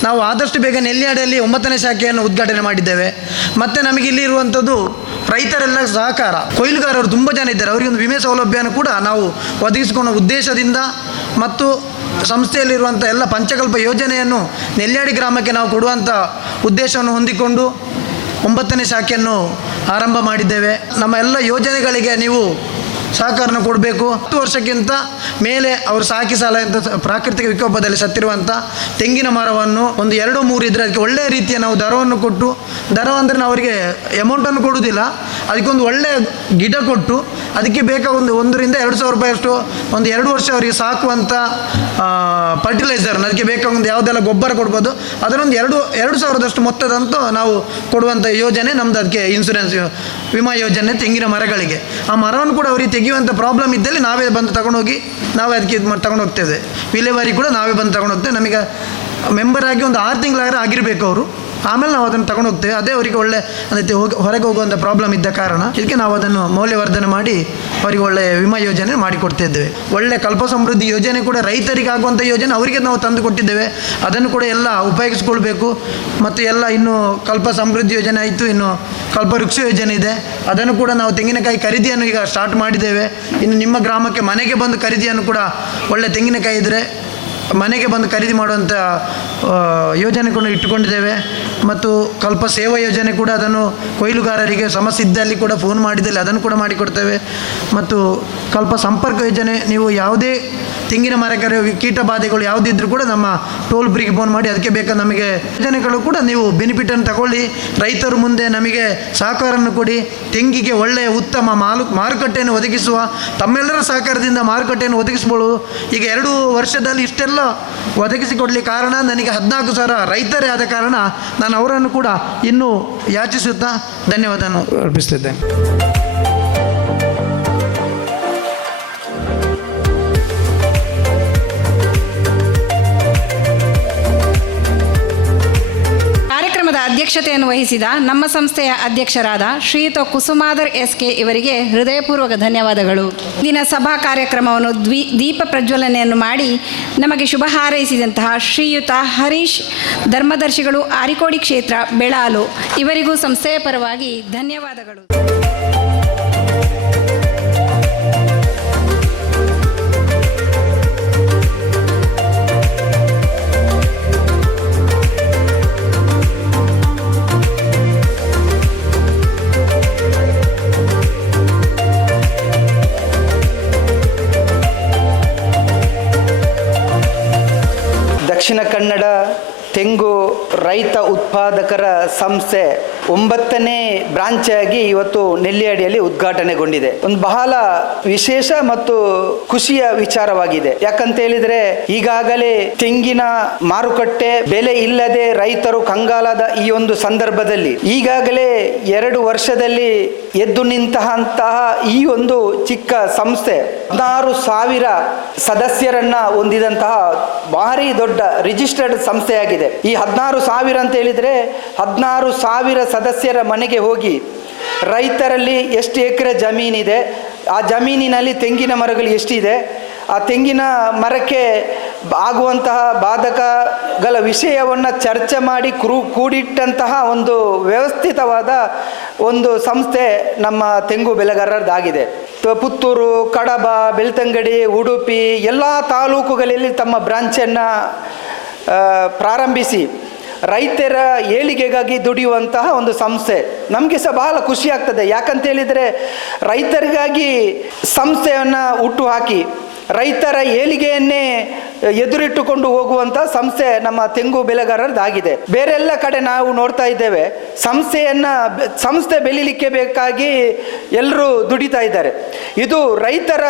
ನಾವು ಆದಷ್ಟು ಬೇಗ ನೆಲ್ಲಿಯಾಡಲ್ಲಿ ಒಂಬತ್ತನೇ ಶಾಖೆಯನ್ನು ಉದ್ಘಾಟನೆ ಮಾಡಿದ್ದೇವೆ. ಮತ್ತು ನಮಗೆ ಇಲ್ಲಿ ಇರುವಂಥದ್ದು ರೈತರೆಲ್ಲ ಸಹಕಾರ. ಕೊಯ್ಲುಗಾರರು ತುಂಬ ಜನ ಇದ್ದಾರೆ. ಅವರಿಗೆ ಒಂದು ವಿಮೆ ಸೌಲಭ್ಯವನ್ನು ಕೂಡ ನಾವು ಒದಗಿಸಿಕೊಳ್ಳುವ ಉದ್ದೇಶದಿಂದ ಮತ್ತು ಸಂಸ್ಥೆಯಲ್ಲಿರುವಂಥ ಎಲ್ಲ ಪಂಚಕಲ್ಪ ಯೋಜನೆಯನ್ನು ನೆಲ್ಯಾಡಿ ಗ್ರಾಮಕ್ಕೆ ನಾವು ಕೊಡುವಂಥ ಉದ್ದೇಶವನ್ನು ಹೊಂದಿಕೊಂಡು ಒಂಬತ್ತನೇ ಶಾಖೆಯನ್ನು ಆರಂಭ ಮಾಡಿದ್ದೇವೆ. ನಮ್ಮ ಎಲ್ಲ ಯೋಜನೆಗಳಿಗೆ ನೀವು ಸಹಕಾರನ ಕೊಡಬೇಕು. ಹತ್ತು ವರ್ಷಕ್ಕಿಂತ ಮೇಲೆ ಅವರು ಸಾಕಿ ಸಾಲ ಪ್ರಾಕೃತಿಕ ವಿಕೋಪದಲ್ಲಿ ಸತ್ತಿರುವಂಥ ತೆಂಗಿನ ಮರವನ್ನು ಒಂದು ಎರಡು ಮೂರು ಇದ್ರೆ ಅದಕ್ಕೆ ಒಳ್ಳೆಯ ರೀತಿಯ ನಾವು ದರವನ್ನು ಕೊಟ್ಟು, ದರ ಅಂದರೆ ನಾವು ಅವರಿಗೆ ಅಮೌಂಟನ್ನು ಕೊಡುವುದಿಲ್ಲ. ಅದಕ್ಕೊಂದು ಒಳ್ಳೆಯ ಗಿಡ ಕೊಟ್ಟು ಅದಕ್ಕೆ ಬೇಕಾದ ಒಂದು ಒಂದರಿಂದ ಎರಡು ಸಾವಿರ ರೂಪಾಯಿಯಷ್ಟು ಒಂದು ಎರಡು ವರ್ಷ ಅವರಿಗೆ ಸಾಕುವಂಥ ಫರ್ಟಿಲೈಸರ್ ಅದಕ್ಕೆ ಬೇಕಾದ ಒಂದು ಯಾವುದೆಲ್ಲ ಗೊಬ್ಬರ ಕೊಡ್ಬೋದು. ಅದರೊಂದು ಎರಡು ಎರಡು ಸಾವಿರದಷ್ಟು ಮೊತ್ತದಂತೂ ನಾವು ಕೊಡುವಂಥ ಯೋಜನೆ ನಮ್ಮದು ಅದಕ್ಕೆ ಇನ್ಸೂರೆನ್ಸ್ ವಿಮಾ ಯೋಜನೆ ತೆಂಗಿನ ಮರಗಳಿಗೆ. ಆ ಮರವನ್ನು ಕೂಡ ಅವರಿಗೆ ತೆಗೆಯುವಂಥ ಪ್ರಾಬ್ಲಮ್ ಇದ್ದಲ್ಲಿ ನಾವೇ ಬಂದು ತಗೊಂಡೋಗಿ ನಾವೇ ಅದಕ್ಕೆ ಇದು ಮಾಡಿ ತಗೊಂಡು ಹೋಗ್ತೇವೆ ವಿಲೇವಾರಿ ಕೂಡ ನಾವೇ ಬಂದು ತಗೊಂಡು ಹೋಗ್ತೇವೆ ನಮಗೆ ಮೆಂಬರ್ ಆಗಿ ಒಂದು ಆರು ತಿಂಗಳಾದ್ರೆ ಆಗಿರಬೇಕು ಅವರು. ಆಮೇಲೆ ನಾವು ಅದನ್ನು ತಗೊಂಡು ಹೋಗ್ತೇವೆ. ಅದೇ ಅವರಿಗೆ ಒಳ್ಳೆ ಅದಕ್ಕೆ ಹೋಗಿ, ಹೊರಗೆ ಹೋಗುವಂಥ ಪ್ರಾಬ್ಲಮ್ ಇದ್ದ ಕಾರಣ. ಇದಕ್ಕೆ ನಾವು ಅದನ್ನು ಮೌಲ್ಯವರ್ಧನೆ ಮಾಡಿ ಅವರಿಗೆ ಒಳ್ಳೆ ವಿಮಾ ಯೋಜನೆ ಮಾಡಿಕೊಡ್ತಾ ಇದ್ದೇವೆ. ಒಳ್ಳೆ ಕಲ್ಪ ಸಮೃದ್ಧಿ ಯೋಜನೆ ಕೂಡ ರೈತರಿಗೆ ಆಗುವಂಥ ಯೋಜನೆ ಅವರಿಗೆ ನಾವು ತಂದು ಕೊಟ್ಟಿದ್ದೇವೆ. ಅದನ್ನು ಕೂಡ ಎಲ್ಲ ಉಪಯೋಗಿಸ್ಕೊಳ್ಬೇಕು. ಮತ್ತು ಎಲ್ಲ ಇನ್ನು ಕಲ್ಪ ಸಮೃದ್ಧಿ ಯೋಜನೆ ಆಯಿತು, ಇನ್ನು ಕಲ್ಪ ವೃಕ್ಷ ಯೋಜನೆ ಇದೆ. ಅದನ್ನು ಕೂಡ ನಾವು ತೆಂಗಿನಕಾಯಿ ಖರೀದಿಯನ್ನು ಈಗ ಸ್ಟಾರ್ಟ್ ಮಾಡಿದ್ದೇವೆ. ಇನ್ನು ನಿಮ್ಮ ಗ್ರಾಮಕ್ಕೆ ಮನೆಗೆ ಬಂದು ಖರೀದಿಯನ್ನು ಕೂಡ ಒಳ್ಳೆ ತೆಂಗಿನಕಾಯಿ ಇದ್ದರೆ ಮನೆಗೆ ಬಂದು ಖರೀದಿ ಮಾಡುವಂಥ ಯೋಜನೆಗಳನ್ನು ಯೋಜನೆ ಕೂಡ ಇಟ್ಟುಕೊಂಡಿದ್ದೇವೆ. ಮತ್ತು ಕಲ್ಪ ಸೇವಾ ಯೋಜನೆ ಕೂಡ ಅದನ್ನು ಕೊಯ್ಲುಗಾರರಿಗೆ ಸಮಸ್ಯೆ ಇದ್ದಲ್ಲಿ ಕೂಡ ಫೋನ್ ಮಾಡಿದಲ್ಲಿ ಅದನ್ನು ಕೂಡ ಮಾಡಿಕೊಡ್ತೇವೆ. ಮತ್ತು ಕಲ್ಪ ಸಂಪರ್ಕ ಯೋಜನೆ, ನೀವು ಯಾವುದೇ ತೆಂಗಿನ ಮರಕ್ಕೆ ಕೀಟ ಬಾಧೆಗಳು ಇದ್ದರೂ ಕೂಡ ನಮ್ಮ ಟೋಲ್ ಫ್ರೀಗೆ ಫೋನ್ ಮಾಡಿ ಅದಕ್ಕೆ ಬೇಕಾದ ನಮಗೆ ಯೋಜನೆಗಳು ಕೂಡ ನೀವು ಬೆನಿಫಿಟನ್ನು ತಗೊಳ್ಳಿ. ರೈತರು ಮುಂದೆ ನಮಗೆ ಸಹಕಾರವನ್ನು ಕೊಡಿ. ತೆಂಗಿಗೆ ಒಳ್ಳೆಯ ಉತ್ತಮ ಮಾಲು, ಮಾರುಕಟ್ಟೆಯನ್ನು ಒದಗಿಸುವ, ತಮ್ಮೆಲ್ಲರ ಸಹಕಾರದಿಂದ ಮಾರುಕಟ್ಟೆಯನ್ನು ಒದಗಿಸ್ಬೋದು. ಈಗ ಎರಡು ವರ್ಷದಲ್ಲಿ ಇಷ್ಟೆಲ್ಲ ಒದಗಿಸಿಕೊಡ್ಲಿಕ್ಕೆ ಕಾರಣ? ನನಗೆ ಹದಿನಾಲ್ಕು ಸಾವಿರ ರೈತರೇ ಆದ ಕಾರಣ ನಾನು ಅವರನ್ನು ಕೂಡ ಇನ್ನೂ ಯಾಚಿಸುತ್ತಾ ಧನ್ಯವಾದ ಅರ್ಪಿಸ್ತಿದ್ದೇನೆ. ಅಧ್ಯಕ್ಷತೆಯನ್ನು ವಹಿಸಿದ ನಮ್ಮ ಸಂಸ್ಥೆಯ ಅಧ್ಯಕ್ಷರಾದ ಶ್ರೀಯುತ ಕುಸುಮಾಧರ್ ಎಸ್ ಕೆ ಇವರಿಗೆ ಹೃದಯಪೂರ್ವಕ ಧನ್ಯವಾದಗಳು. ದಿನ ಸಭಾ ಕಾರ್ಯಕ್ರಮವನ್ನು ದ್ವಿ, ದೀಪ ಪ್ರಜ್ವಲನೆಯನ್ನು ಮಾಡಿ ನಮಗೆ ಶುಭ ಹಾರೈಸಿದಂತಹ ಶ್ರೀಯುತ ಹರೀಶ್, ಧರ್ಮದರ್ಶಿಗಳು ಆರಿಕೋಡಿ ಕ್ಷೇತ್ರ, ಬೆಳಾಲು. ಇವರಿಗೂ ಸಂಸ್ಥೆಯ ಪರವಾಗಿ ಧನ್ಯವಾದಗಳು. ದಕ್ಷಿಣ ಕನ್ನಡ ತೆಂಗು ರೈತ ಉತ್ಪಾದಕರ ಸಂಸ್ಥೆ ಒಂಬತ್ತನೇ ಬ್ರಾಂಚ್ ಆಗಿ ಇವತ್ತು ನೆಲ್ಲಿಯಾಡಿಯಲ್ಲಿ ಉದ್ಘಾಟನೆಗೊಂಡಿದೆ. ಒಂದು ಬಹಳ ವಿಶೇಷ ಮತ್ತು ಖುಷಿಯ ವಿಚಾರವಾಗಿದೆ. ಯಾಕಂತ ಹೇಳಿದ್ರೆ, ಈಗಾಗಲೇ ತೆಂಗಿನ ಮಾರುಕಟ್ಟೆ ಬೆಲೆ ಇಲ್ಲದೆ ರೈತರು ಕಂಗಾಲದ ಈ ಒಂದು ಸಂದರ್ಭದಲ್ಲಿ, ಈಗಾಗಲೇ ಎರಡು ವರ್ಷದಲ್ಲಿ ಎದ್ದು ನಿಂತಹಂತಹ ಈ ಒಂದು ಚಿಕ್ಕ ಸಂಸ್ಥೆ, ಹದಿನಾರು ಸಾವಿರ ಸದಸ್ಯರನ್ನ ಹೊಂದಿದಂತಹ ಭಾರಿ ದೊಡ್ಡ ರಿಜಿಸ್ಟರ್ಡ್ ಸಂಸ್ಥೆಯಾಗಿದೆ. ಈ ಹದಿನಾರು ಸಾವಿರ ಅಂತ ಹೇಳಿದ್ರೆ, ಹದಿನಾರು ಸಾವಿರ ಸದಸ್ಯರ ಮನೆಗೆ ಹೋಗಿ ರೈತರಲ್ಲಿ ಎಷ್ಟು ಎಕರೆ ಜಮೀನಿದೆ, ಆ ಜಮೀನಿನಲ್ಲಿ ತೆಂಗಿನ ಮರಗಳು ಎಷ್ಟಿದೆ, ಆ ತೆಂಗಿನ ಮರಕ್ಕೆ ಆಗುವಂತಹ ಬಾಧಕಗಳ ವಿಷಯವನ್ನು ಚರ್ಚೆ ಮಾಡಿ ಕ್ರೂ, ಕೂಡಿಟ್ಟಂತಹ ಒಂದು ವ್ಯವಸ್ಥಿತವಾದ ಒಂದು ಸಂಸ್ಥೆ ನಮ್ಮ ತೆಂಗು ಬೆಳೆಗಾರರದ್ದಾಗಿದೆ ಪುತ್ತೂರು, ಕಡಬ, ಬೆಳ್ತಂಗಡಿ, ಉಡುಪಿ, ಎಲ್ಲ ತಾಲೂಕುಗಳಲ್ಲಿ ತಮ್ಮ ಬ್ರಾಂಚನ್ನು ಪ್ರಾರಂಭಿಸಿ ರೈತರ ಏಳಿಗೆಗಾಗಿ ದುಡಿಯುವಂತಹ ಒಂದು ಸಂಸ್ಥೆ. ನಮಗೆ ಸಹ ಬಹಳ ಖುಷಿ ಆಗ್ತದೆ. ಯಾಕಂತ ಹೇಳಿದರೆ ರೈತರಿಗಾಗಿ ಸಂಸ್ಥೆಯನ್ನು ಹುಟ್ಟು ಹಾಕಿ, ರೈತರ ಏಳಿಗೆಯನ್ನೇ ಎದುರಿಟ್ಟುಕೊಂಡು ಹೋಗುವಂಥ ಸಂಸ್ಥೆ ನಮ್ಮ ತೆಂಗು ಬೆಳೆಗಾರರದಾಗಿದೆ. ಬೇರೆಲ್ಲ ಕಡೆ ನಾವು ನೋಡ್ತಾ ಇದ್ದೇವೆ. ಸಂಸ್ಥೆಯನ್ನ ಸಂಸ್ಥೆ ಬೆಳಿಲಿಕ್ಕೆ ಬೇಕಾಗಿ ಎಲ್ಲರೂ ದುಡಿತಾ ಇದ್ದಾರೆ. ಇದು ರೈತರ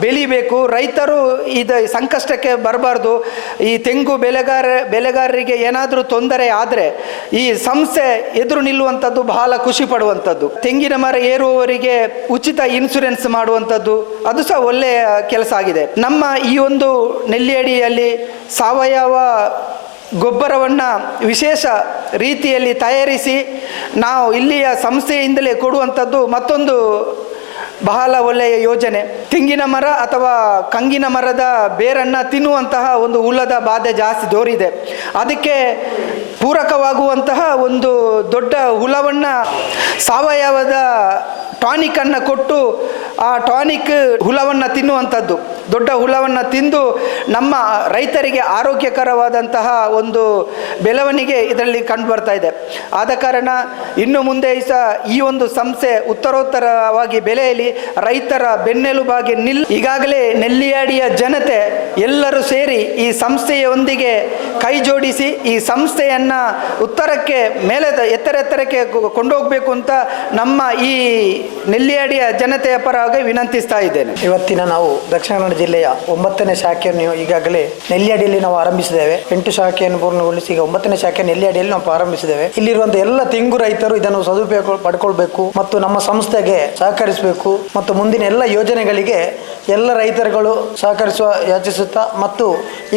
ಬೆಳಿಬೇಕು ರೈತರು ಇದು, ಸಂಕಷ್ಟಕ್ಕೆ ಬರಬಾರ್ದು. ಈ ತೆಂಗು ಬೆಳೆಗಾರ, ಬೆಳೆಗಾರರಿಗೆ ಏನಾದರೂ ತೊಂದರೆ ಆದರೆ ಈ ಸಂಸ್ಥೆ ಎದುರು ನಿಲ್ಲುವಂಥದ್ದು ಬಹಳ ಖುಷಿ ಪಡುವಂಥದ್ದು ತೆಂಗಿನ ಮರ ಏರುವವರಿಗೆ ಉಚಿತ ಇನ್ಸುರೆನ್ಸ್ ಮಾಡುವಂಥದ್ದು ಅದು ಸಹ ಒಳ್ಳೆಯ ಕೆಲಸ ಆಗಿದೆ. ನಮ್ಮ ಈ ಒಂದು ನೆಲ್ಲಿಯಡಿಯಲ್ಲಿ ಸಾವಯವ ಗೊಬ್ಬರವನ್ನು ವಿಶೇಷ ರೀತಿಯಲ್ಲಿ ತಯಾರಿಸಿ ನಾವು ಇಲ್ಲಿಯ ಸಂಸ್ಥೆಯಿಂದಲೇ ಕೊಡುವಂಥದ್ದು ಮತ್ತೊಂದು ಬಹಳ ಒಳ್ಳೆಯ ಯೋಜನೆ. ತೆಂಗಿನ ಮರ ಅಥವಾ ಕಂಗಿನ ಮರದ ಬೇರನ್ನು ತಿನ್ನುವಂತಹ ಒಂದು ಹುಲ್ಲದ ಬಾಧೆ ಜಾಸ್ತಿ ದೋರಿದೆ. ಅದಕ್ಕೆ ಪೂರಕವಾಗುವಂತಹ ಒಂದು ದೊಡ್ಡ ಹುಲವನ್ನು ಸಾವಯವದ ಟಾನಿಕನ್ನು ಕೊಟ್ಟು ಆ ಟಾನಿಕ್ ಹುಲವನ್ನು ತಿನ್ನುವಂಥದ್ದು. ದೊಡ್ಡ ಹುಳವನ್ನು ತಿಂದು ನಮ್ಮ ರೈತರಿಗೆ ಆರೋಗ್ಯಕರವಾದಂತಹ ಒಂದು ಬೆಳವಣಿಗೆ ಇದರಲ್ಲಿ ಕಂಡು ಬರ್ತಾ ಇದೆ. ಆದ ಕಾರಣ ಇನ್ನು ಮುಂದೆ ಸಹ ಈ ಒಂದು ಸಂಸ್ಥೆ ಉತ್ತರೋತ್ತರವಾಗಿ ಬೆಳೆಯಲಿ ರೈತರ ಬೆನ್ನೆಲುಬಾಗಿ ನಿಲ್, ಈಗಾಗಲೇ ನೆಲ್ಲಿಯಾಡಿಯ ಜನತೆ ಎಲ್ಲರೂ ಸೇರಿ ಈ ಸಂಸ್ಥೆಯೊಂದಿಗೆ ಕೈ ಜೋಡಿಸಿ ಈ ಸಂಸ್ಥೆಯನ್ನು ಉತ್ತರಕ್ಕೆ ಮೇಲೆ ಎತ್ತರ ಎತ್ತರಕ್ಕೆ ಕೊಂಡೋಗಬೇಕು ಅಂತ ನಮ್ಮ ಈ ನೆಲ್ಲಿಯಾಡಿಯ ಜನತೆಯ ಪರವಾಗಿ ವಿನಂತಿಸ್ತಾ ಇದ್ದೇನೆ. ಇವತ್ತಿನ ನಾವು ದಕ್ಷಿಣ ಕನ್ನಡ ಜಿಲ್ಲೆಯ ಒಂಬತ್ತನೇ ಶಾಖೆಯನ್ನು ಈಗಾಗಲೇ ನೆಲ್ಲಿಯಡಿಯಲ್ಲಿ ನಾವು ಆರಂಭಿಸಿದ್ದೇವೆ. ಎಂಟು ಶಾಖೆಯನ್ನು ಪೂರ್ಣಗೊಳಿಸಿ ಈಗ ಒಂಬತ್ತನೇ ಶಾಖೆ ನೆಲ್ಲಿಯಡಿಯಲ್ಲಿ ನಾವು ಪ್ರಾರಂಭಿಸಿದ್ದೇವೆ. ಇಲ್ಲಿರುವಂತಹ ಎಲ್ಲ ತೆಂಗು ರೈತರು ಇದನ್ನು ಸದುಪಯೋಗ ಪಡ್ಕೊಳ್ಬೇಕು ಮತ್ತು ನಮ್ಮ ಸಂಸ್ಥೆಗೆ ಸಹಕರಿಸಬೇಕು ಮತ್ತು ಮುಂದಿನ ಎಲ್ಲ ಯೋಜನೆಗಳಿಗೆ ಎಲ್ಲ ರೈತರುಗಳು ಸಹಕರಿಸುವ ಯೋಚಿಸುತ್ತಾ ಮತ್ತು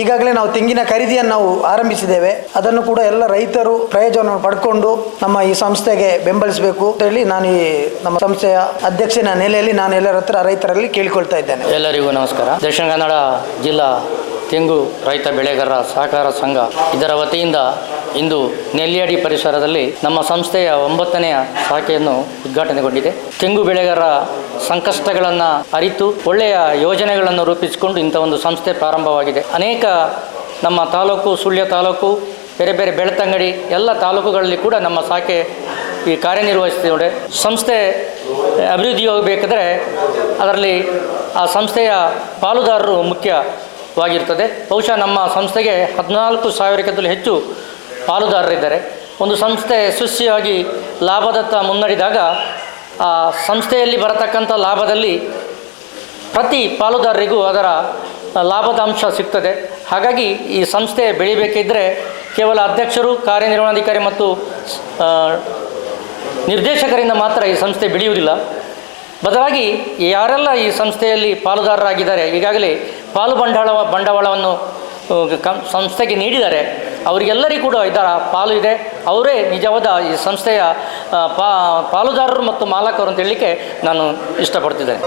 ಈಗಾಗಲೇ ನಾವು ತೆಂಗಿನ ಖರೀದಿಯನ್ನು ನಾವು ಆರಂಭಿಸಿದ್ದೇವೆ. ಅದನ್ನು ಕೂಡ ಎಲ್ಲ ರೈತರು ಪ್ರಯೋಜನವನ್ನು ಪಡ್ಕೊಂಡು ನಮ್ಮ ಈ ಸಂಸ್ಥೆಗೆ ಬೆಂಬಲಿಸಬೇಕು ಅಂತ ಹೇಳಿ ನಾನು ಈ ನಮ್ಮ ಸಂಸ್ಥೆಯ ಅಧ್ಯಕ್ಷನ ನೆಲೆಯಲ್ಲಿ ನಾನು ಎಲ್ಲರ ಹತ್ರ ರೈತರಲ್ಲಿ ಕೇಳಿಕೊಳ್ತಾ ಇದ್ದೇನೆ. ಎಲ್ಲರಿಗೂ ನಮಸ್ಕಾರ. ದಕ್ಷಿಣ ಕನ್ನಡ ಜಿಲ್ಲಾ ತೆಂಗು ರೈತ ಬೆಳೆಗಾರರ ಸಹಕಾರ ಸಂಘ ಇದರ ವತಿಯಿಂದ ಇಂದು ನೆಲ್ಲಿಯಡಿ ಪರಿಸರದಲ್ಲಿ ನಮ್ಮ ಸಂಸ್ಥೆಯ ಒಂಬತ್ತನೆಯ ಶಾಖೆಯನ್ನು ಉದ್ಘಾಟನೆಗೊಂಡಿದೆ. ತೆಂಗು ಬೆಳೆಗಾರರ ಸಂಕಷ್ಟಗಳನ್ನು ಅರಿತು ಒಳ್ಳೆಯ ಯೋಜನೆಗಳನ್ನು ರೂಪಿಸಿಕೊಂಡು ಇಂಥ ಒಂದು ಸಂಸ್ಥೆ ಪ್ರಾರಂಭವಾಗಿದೆ. ಅನೇಕ ನಮ್ಮ ತಾಲೂಕು, ಸುಳ್ಯ ತಾಲೂಕು, ಬೇರೆ ಬೇರೆ ಬೆಳ್ತಂಗಡಿ ಎಲ್ಲ ತಾಲೂಕುಗಳಲ್ಲಿ ಕೂಡ ನಮ್ಮ ಶಾಖೆ ಈ ಕಾರ್ಯನಿರ್ವಹಿಸ್ತಿದೆ. ಸಂಸ್ಥೆ ಅಭಿವೃದ್ಧಿ ಹೋಗಬೇಕಾದ್ರೆ ಅದರಲ್ಲಿ ಆ ಸಂಸ್ಥೆಯ ಪಾಲುದಾರರು ಮುಖ್ಯವಾಗಿರ್ತದೆ. ಬಹುಶಃ ನಮ್ಮ ಸಂಸ್ಥೆಗೆ ಹದಿನಾಲ್ಕು ಸಾವಿರಕ್ಕಿಂತಲೂ ಹೆಚ್ಚು ಪಾಲುದಾರರಿದ್ದಾರೆ. ಒಂದು ಸಂಸ್ಥೆ ಯಶಸ್ವಿಯಾಗಿ ಲಾಭದತ್ತ ಮುನ್ನಡೆದಾಗ, ಆ ಸಂಸ್ಥೆಯಲ್ಲಿ ಬರತಕ್ಕಂಥ ಲಾಭದಲ್ಲಿ ಪ್ರತಿ ಪಾಲುದಾರರಿಗೂ ಅದರ ಲಾಭದ ಅಂಶ ಸಿಗ್ತದೆ. ಹಾಗಾಗಿ ಈ ಸಂಸ್ಥೆ ಬೆಳಿಬೇಕಿದ್ದರೆ ಕೇವಲ ಅಧ್ಯಕ್ಷರು, ಕಾರ್ಯನಿರ್ವಹಣಾಧಿಕಾರಿ ಮತ್ತು ನಿರ್ದೇಶಕರಿಂದ ಮಾತ್ರ ಈ ಸಂಸ್ಥೆ ಬೆಳೆಯುವುದಿಲ್ಲ. ಬದಲಾಗಿ ಯಾರೆಲ್ಲ ಈ ಸಂಸ್ಥೆಯಲ್ಲಿ ಪಾಲುದಾರರಾಗಿದ್ದಾರೆ, ಈಗಾಗಲೇ ಪಾಲು ಬಂಡವಾಳ ಬಂಡವಾಳವನ್ನು ಸಂಸ್ಥೆಗೆ ನೀಡಿದ್ದಾರೆ ಅವರಿಗೆಲ್ಲರಿಗೂ ಕೂಡ ಇದರ ಪಾಲು ಇದೆ. ಅವರೇ ನಿಜವಾದ ಈ ಸಂಸ್ಥೆಯ ಪಾಲುದಾರರು ಮತ್ತು ಮಾಲಕರು ಅಂತ ಹೇಳಲಿಕ್ಕೆ ನಾನು ಇಷ್ಟಪಡ್ತಿದ್ದೇನೆ.